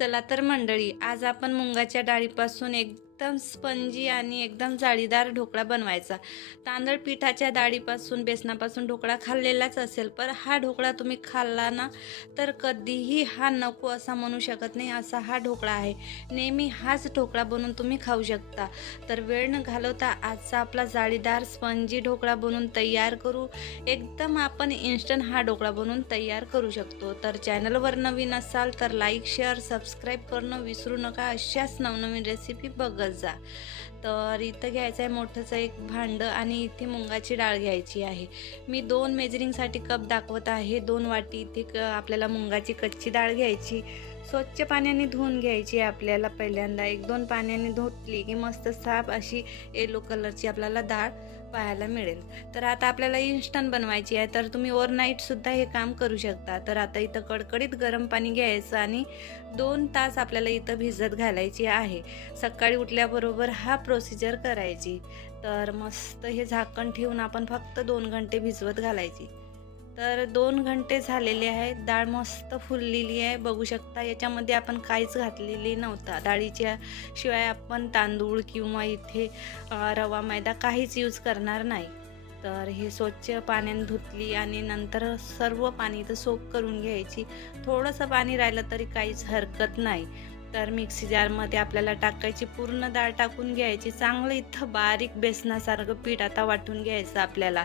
चला तर मंडळी आज आपण मुंगाच्या डाळीपासून एक एकदम स्पंजी आणि एकदम जाळीदार ढोकळा बनवायचा. तांदळ पिठाच्या डाळीपासून बेसनापासून ढोकळा खाल्लेलाच असेल पण हा ढोकळा तुम्ही खाल्ला ना तर कधीही हा नको असा म्हणू शकत नाही असा हा ढोकळा आहे. नेहमी हाच ढोकळा बनवून तुम्ही खाऊ शकता. तर वेळ न घालवता आजचा आपला जाळीदार स्पंजी ढोकळा बनवून तयार करू. एकदम आपण इन्स्टंट हा ढोकळा बनवून तयार करू शकतो. तर चॅनलवर नवीन असाल तर लाईक शेअर सबस्क्राईब करणं विसरू नका. अशाच नवनवीन रेसिपी बघत जा. तर इथं घ्यायचं आहे मोठंसं एक भांडं आणि इथे मुंगाची डाळ घ्यायची आहे. मी दोन मेजरिंगसाठी कप दाखवत आहे. दोन वाटी इथे क आपल्याला मुंगाची कच्ची डाळ घ्यायची. स्वच्छ पाण्याने धुवून घ्यायची आपल्याला पहिल्यांदा. एक दोन पाण्याने धुतली की मस्त साफ अशी येलो कलरची आपल्याला डाळ पाहायला मिळेल. तर आता आपल्याला इन्स्टंट बनवायची आहे. तर तुम्ही ओव्हरनाईटसुद्धा हे काम करू शकता. तर आता इथं कडकडीत गरम पाणी घ्यायचं आणि दोन तास आपल्याला इथं भिजत घालायची आहे. सकाळी उठल्याबरोबर हा प्रोसिजर करायची. तर मस्त हे झाकण ठेवून आपण फक्त दोन घंटे भिजवत घालायची. तर दोन घंटे झालेले आहेत. डाळ मस्त फुललेली आहे. बघू शकता याच्यामध्ये आपण काहीच घातलेली नव्हता. डाळीच्या शिवाय आपण तांदूळ किंवा इथे रवा मैदा काहीच यूज करणार नाही. तर हे स्वच्छ पाण्याने धुतली आणि नंतर सर्व पाणी इथं सोप करून घ्यायची. थोडंसं पाणी राहिलं तरी काहीच हरकत नाही. तर मिक्सी जारमध्ये आपल्याला टाकायची पूर्ण डाळ टाकून घ्यायची. चांगलं इथं बारीक बेसनासारखं पीठ आता वाटून घ्यायचं आपल्याला.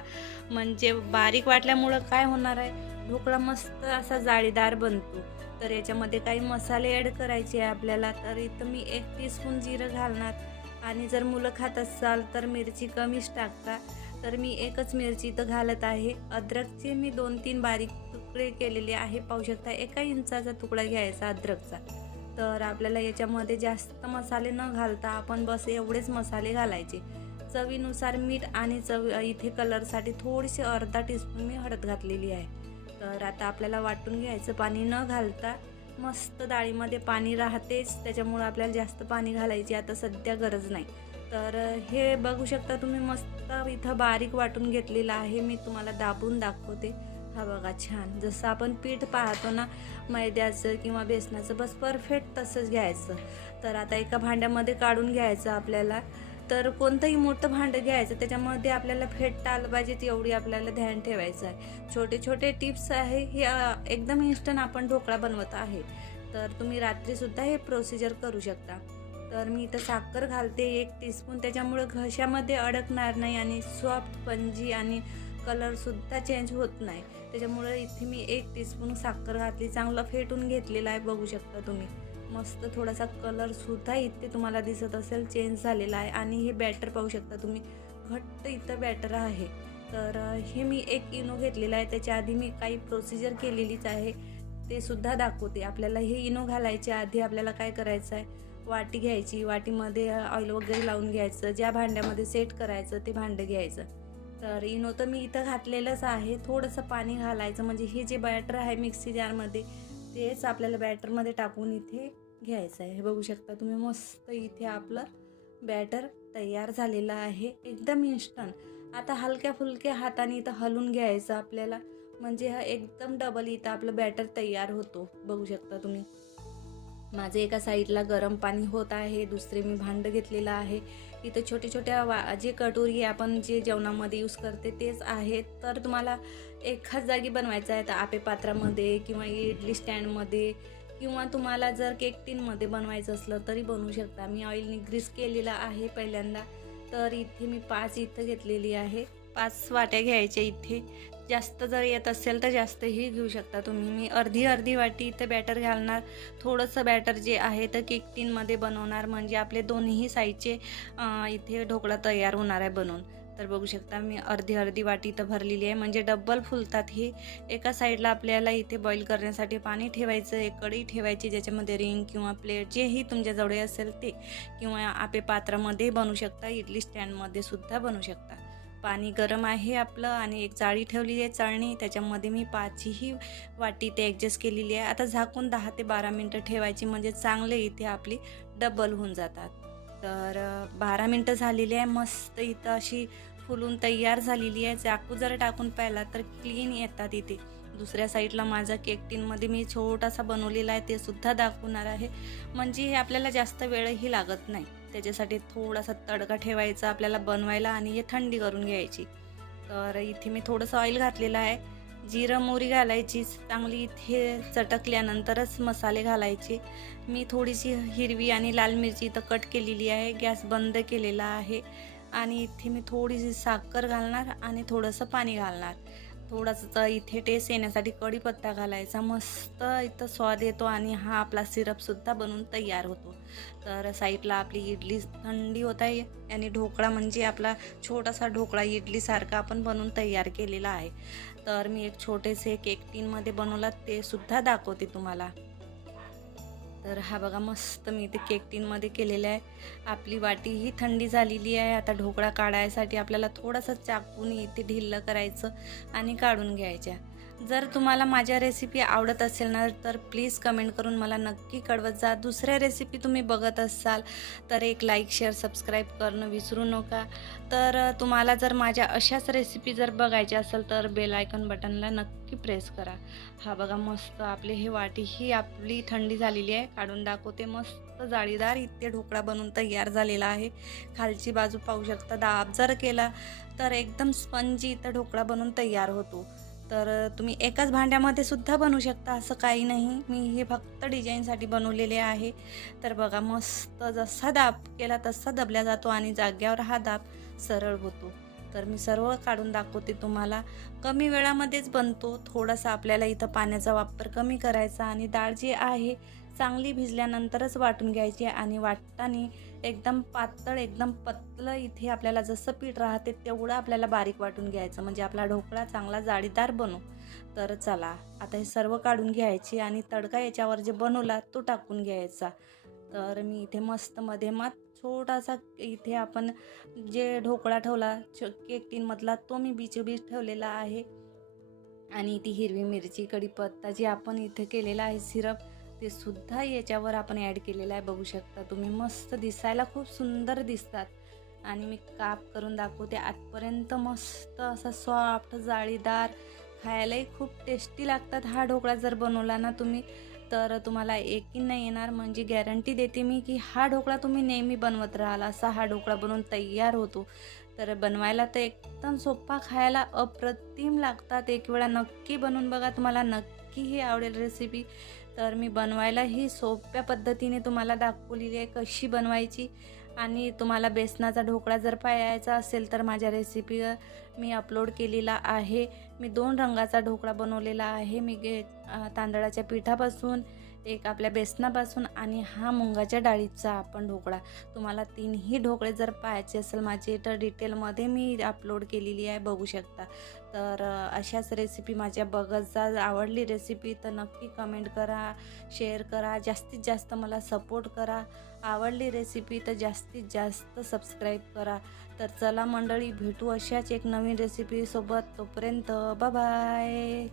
म्हणजे बारीक वाटल्यामुळं काय होणार आहे? ढोकळा मस्त असा जाळीदार बनतो. तर याच्यामध्ये काही मसाले ॲड करायचे आहे आपल्याला. तर इथं मी एक टीस्पून जिरं घालणार. आणि जर मुलं खात असाल तर मिरची कमीच टाका तर मी एकच मिरची इथं घालत आहे. अद्रकचे मी दोन तीन बारीक तुकडे केलेले आहे. पाहू शकता एका इंचाचा तुकडा घ्यायचा अद्रकचा. तर आपल्याला याच्यामध्ये जास्त मसाले न घालता आपण बस एवढेच मसाले घालायचे. चवीनुसार मीठ आणि चव इथे कलरसाठी थोडीशी अर्धा टीस्पून मी हळद घातलेली आहे. तर आता आपल्याला वाटून घ्यायचं पाणी न घालता मस्त डाळीमध्ये पाणी राहतेच त्याच्यामुळं आपल्याला जास्त पाणी घालायची आता सध्या गरज नाही. तर हे बघू शकता तुम्ही मस्त इथं बारीक वाटून घेतलेलं आहे मी तुम्हाला दाबून दाखवते. हा बघा छान. जसं आपण पीठ पाहतो ना मैद्याचं किंवा बेसनाचं बस परफेक्ट तसंच घ्यायचं. तर आता एका भांड्यामध्ये काढून घ्यायचं आपल्याला. तर कोणतंही मोठं भांडं घ्यायचं त्याच्यामध्ये आपल्याला फेट आलं पाहिजे एवढी आपल्याला ध्यान ठेवायचं आहे. छोटे छोटे टिप्स आहे हे एकदम इन्स्टंट आपण ढोकळा बनवत आहे. तर तुम्ही रात्रीसुद्धा हे प्रोसिजर करू शकता. तर मी इथं साखर घालते एक टीस्पून त्याच्यामुळं घशामध्ये अडकणार नाही आणि सॉफ्ट पंजी आणि कलरसुद्धा चेंज होत नाही. त्याच्यामुळं इथे मी एक टीस्पून साखर घातली. चांगलं फेटून घेतलेलं आहे बघू शकता तुम्ही. मस्त थोडासा कलरसुद्धा इथे तुम्हाला दिसत असेल चेंज झालेला आहे. आणि हे बॅटर पाहू शकता तुम्ही घट्ट इथं बॅटर आहे. तर हे मी एक इनो घेतलेला आहे. त्याच्या आधी मी काही प्रोसिजर केलेलीच आहे. ते सुद्धा दाखवते. आपल्याला हे इनो घालायच्या आधी आपल्याला काय करायचं आहे? वाटी घ्यायची. वाटीमध्ये ऑइल वगैरे लावून घ्यायचं. ज्या भांड्यामध्ये सेट करायचं ते भांडं घ्यायचं. तर इनो तर मी इथं घातलेलंच आहे. थोडंसं पाणी घालायचं म्हणजे हे जे बॅटर आहे मिक्सी जारमध्ये तेच आपल्याला बॅटरमध्ये टाकून इथे घ्यायचं आहे. हे बघू शकता तुम्ही मस्त इथे आपलं बॅटर तयार झालेलं आहे. एकदम इन्स्टंट आता हलक्या फुलक्या हाताने इथं हलून घ्यायचं आपल्याला. म्हणजे हा एकदम डबल इथं आपलं बॅटर तयार होतो. बघू शकता तुम्ही. माझे एका साईडला गरम पाणी होत आहे दुसरे मी भांडं घेतलेलं आहे. इथं छोटे छोट्या वा जे कटोरी आपण जे जेवणामध्ये यूज करते तेच आहेत तर तुम्हाला एकाच जागी बनवायचं आहे तर आपे पात्रामध्ये किंवा इडली स्टँडमध्ये किंवा तुम्हाला जर केक टीनमध्ये बनवायचं असलं तरी बनवू शकता. मी ऑइलने ग्रीस केलेलं आहे पहिल्यांदा. तर इथे मी पाच इथं घेतलेली आहे. पाच वाट्या घ्यायच्या इथे. जास्त जर येत असेल तर जास्तही घेऊ शकता तुम्ही. मी अर्धी अर्धी वाटी इथं बॅटर घालणार. थोडंसं बॅटर जे आहे तर केक टीनमध्ये बनवणार. म्हणजे आपले दोन्ही साईजचे इथे ढोकळा तयार होणार आहे बनवून तर बघू शकता मी अर्धी अर्धी वाटी इथं भरलेली आहे. म्हणजे डब्बल फुलतात हे. एका साईडला आपल्याला इथे बॉईल करण्यासाठी पाणी ठेवायचं एक कढई ठेवायची ज्याच्यामध्ये रिंग किंवा प्लेट जेही तुमच्याजवळ असेल ते. किंवा आपे पात्रामध्ये बनवू शकता. इडली स्टँडमध्ये सुद्धा बनवू शकता. पाणी गरम आहे आपलं आणि एक जाळी ठेवली आहे चाळणी त्याच्यामध्ये मी पाचही वाटी ते ॲडजस्ट केलेली आहे. आता झाकून दहा ते बारा मिनटं ठेवायची म्हणजे चांगले इथे आपली डबल होऊन जातात. तर बारा मिनटं झालेली आहे. मस्त इथं अशी फुलून तयार झालेली आहे. चाकू जर टाकून पाहिला तर क्लीन येतात इथे. दुसऱ्या साईडला माझा केक टीनमध्ये मी छोटासा बनवलेला आहे. ते सुद्धा दाखवणार आहे. म्हणजे हे आपल्याला जास्त वेळही लागत नाही. त्याच्यासाठी थोडासा तडका ठेवायचा आपल्याला बनवायला आणि हे थंडी करून घ्यायची. तर इथे मी थोडंसं ऑइल घातलेलं आहे. जिरं मोरी घालायची. चांगली इथे चटकल्यानंतरच मसाले घालायचे. मी थोडीशी हिरवी आणि लाल मिरची इथं कट केलेली आहे. गॅस बंद केलेला आहे. आणि इथे मी थोडीशी साखर घालणार आणि थोडंसं पाणी घालणार. थोडासा इथे टेस्ट येण्यासाठी कढीपत्ता घालायचा. मस्त इथं स्वाद येतो आणि हा आपला सिरपसुद्धा बनून तयार होतो. तर साईडला आपली इडली थंडी होत आहे आणि ढोकळा म्हणजे आपला छोटासा ढोकळा इडलीसारखा आपण बनवून तयार केलेला आहे. तर मी एक छोटेसे केक टीनमध्ये बनवला ते सुद्धा दाखवते तुम्हाला. तर हा बघा मस्त मी इथे केक टीनमध्ये केलेलं आहे. आपली वाटी ही थंडी झालेली आहे. आता ढोकळा काढायसाठी आपल्याला थोडासा चाकून इथे ढिल्लं करायचं आणि काढून घ्यायच्या. जर तुम्हाला माझ्या रेसिपी आवडत असेल ना तर प्लीज कमेंट करून मला नक्की कळवत जा. दुसऱ्या रेसिपी तुम्ही बघत असाल तर एक लाईक शेअर सबस्क्राईब करणं विसरू नका. तर तुम्हाला जर माझ्या अशाच रेसिपी जर बघायच्या असेल तर बेल आयकॉन बटनला नक्की प्रेस करा. हा बघा मस्त आपली ही वाटी ही आपली थंडी झालेली आहे. काढून दाखवते. मस्त जाळीदार इतके ढोकळा बनवून तयार झालेला आहे. खालची बाजू पाहू शकता दाब जर केला तर एकदम स्पंजी इथं ढोकळा बनवून तयार होतो. तर तुम्ही एकाच भांड्यामध्ये सुद्धा बनवू शकता असं काही नाही. मी हे फक्त डिझाईनसाठी बनवलेले आहे. तर बघा मस्त जसा दाब केला तसा दबल्या जातो आणि जाग्यावर हा दाब सरळ होतो. तर मी सर्व काढून दाखवते तुम्हाला. कमी वेळामध्येच बनतो. थोडासा आपल्याला इथं पाण्याचा वापर कमी करायचा आणि डाळ जी आहे चांगली भिजल्यानंतरच वाटून घ्यायची आणि वाटताना एकदम पातळ एकदम पतलं इथे आपल्याला जसं पीठ राहते तेवढं आपल्याला बारीक वाटून घ्यायचं. म्हणजे आपला ढोकळा चांगला जाळीदार बनू. तर चला आता हे सर्व काढून घ्यायची आणि तडका याच्यावर जे बनवला तो टाकून घ्यायचा. तर मी इथे मस्त मध्ये मात छोटासा इथे आपण जे ढोकळा ठेवला केक टीनमधला तो मी बीच ठेवलेला आहे. आणि ती हिरवी मिरची कढीपत्ता जी आपण इथे केलेला आहे सिरप ते सुद्धा याच्यावर आपण ॲड केलेलं आहे. बघू शकता तुम्ही मस्त दिसायला खूप सुंदर दिसतात. आणि मी काप करून दाखवते आजपर्यंत मस्त असा सॉफ्ट जाळीदार खायलाही खूप टेस्टी लागतात. हा ढोकळा जर बनवला ना तुम्ही तर तुम्हाला एकीन नाही येणार म्हणजे गॅरंटी देते मी की हा ढोकळा तुम्ही नेहमी बनवत राहाल असा हा ढोकळा बनवून तयार होतो. तर बनवायला तर एकदम सोप्पा खायला अप्रतिम लागतात. एक वेळा नक्की बनवून बघा तुम्हाला नक्की ही आवडेल रेसिपी तर मी बनवायला ही सोप्या पद्धतीने तुम्हाला दाखवलेली आहे कशी बनवायची. आणि तुम्हाला बेसनाचा ढोकळा जर पाहायचा असेल तर माझ्या रेसिपी मी अपलोड केलेला आहे. मी दोन रंगाचा ढोकळा बनवलेला आहे. मी गे तांदळाच्या पिठापासून एक आपल्या बेसनापासून आणि हा मुंगाच्या डाळीचा आपण ढोकळा. तुम्हाला तीनही ढोकळे जर पाहायचे असेल माझे तर डिटेलमध्ये मी अपलोड केलेली आहे बघू शकता. तर अशाच रेसिपी माझ्या बघत जा. आवडली रेसिपी तर नक्की कमेंट करा शेअर करा. जास्तीत जास्त मला सपोर्ट करा. आवडली रेसिपी तर जास्तीत जास्त सबस्क्राईब करा. तर चला मंडळी भेटू अशाच एक नवीन रेसिपीसोबत तोपर्यंत बाय